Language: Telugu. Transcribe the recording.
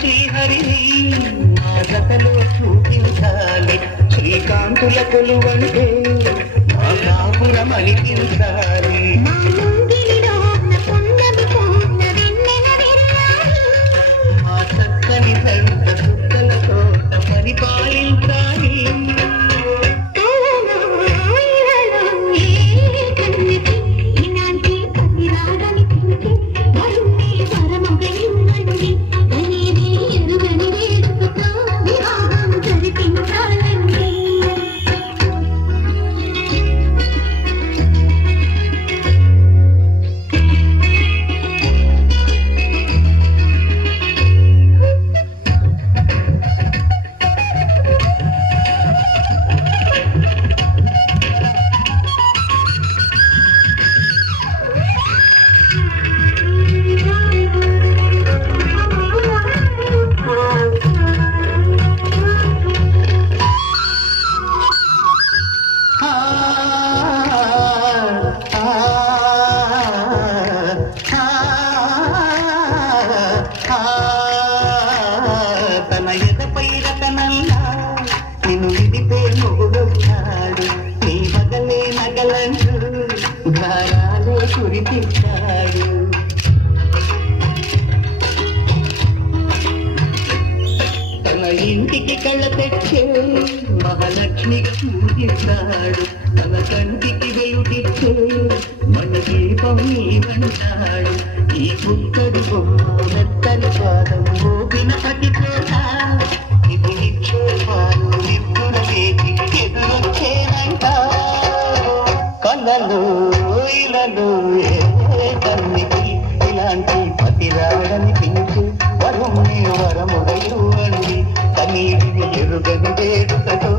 శ్రీహరిని చూపించాలి శ్రీకాంతుల కొలువంటే మా కాపురం అనిపించాలి నిన్ను విడితే మొగుడొచ్చాడు నీ మగలే నగలంటూ ధారాలే కురిపిస్తాడు. తన ఇంటికి కళ్ళ తెచ్చే మహాలక్ష్మిగా పూజిస్తాడు తన కంటికి వెలుటిచ్చే మన దీపం నీవంటాడు. ఈ కుక్కడు బొమ్మ మెత్తని పాదం గోపిన పట్టిపోతాడు కళ్ళలు ఇలాను ఏ తల్లికి ఇలాంటి పతి రాడనిపించు వరుణ్ణి వరముగా ఇవ్వండి కనీటిని ఎరుగని వేడుకతో